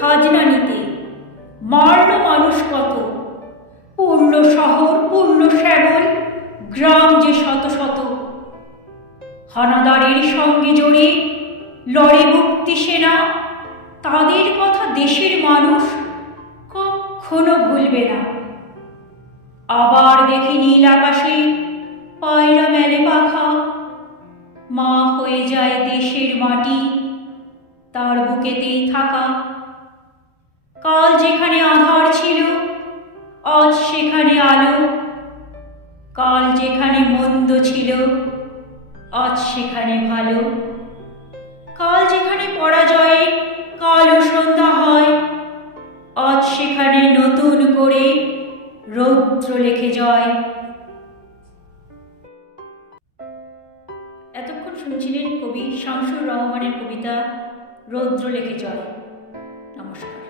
খাজনা নিতে। মারল মানুষ কত। পূর্ণ শহর পূর্ণ শ্যাবল গ্রাম যে শত শত। হানাদারের সঙ্গে জড়ে লড়ে মুক্তি সেনা। তাদের কথা দেশের মানুষ কখনো ভুলবে না। আবার দেখি নীল আকাশে পায়রা মেলে পাখা। মা হয়ে যায় দেশের মাটি। তার বুকেতেই থাকা। কাল যেখানে আধার ছিল, আজ সেখানে আলো। কাল যেখানে মন্দ ছিল, আজ সেখানে ভালো। কাল যেখানে পরাজয়ে কালো সন্ধ্যা হয়। আজ সেখানে নতুন করে রৌদ্র লেখে জয়। এতক্ষণ শুনছিলেন কবি শামসুর রহমানের কবিতা রৌদ্র লেখে জয় নমস্কার।